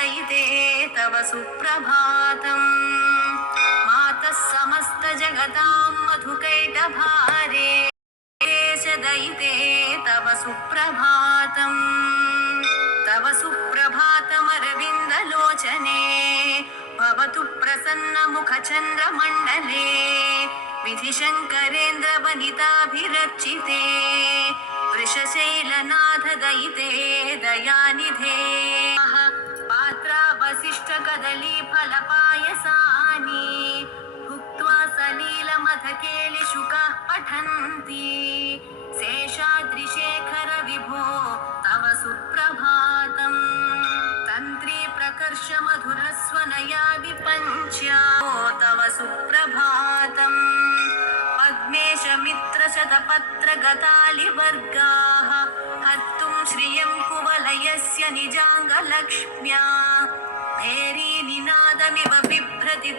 दयिते तव सुप्रभातम् मातः समस्त जगतां मधुकैटभारे दयिते तव सुप्रभातम् तव सुप्रभातमरविन्दलोचने भवतु प्रसन्नमुखचन्द्रमण्डले विधिशङ्करेन्द्रवनिताभिरचिते वृषशैलनाथ दयिते दयानिधे पात्रावशिष्टकदलीफलपायसानि भुक्त्वा सलीलमथकेलिशुकाः पठन्ति शेषाद्रिशेखर विभो तव सुप्रभातम् तन्त्री प्रकर्ष मधुरस्वनया विपञ्च्या तव सुप्रभातम् पद्मेश मित्रशतपत्रगतालिवर्गाः हर्तुं श्रियं कुवलयस्य निजाङ्गलक्ष्म्या भेरीनिनादमिव बिभ्रति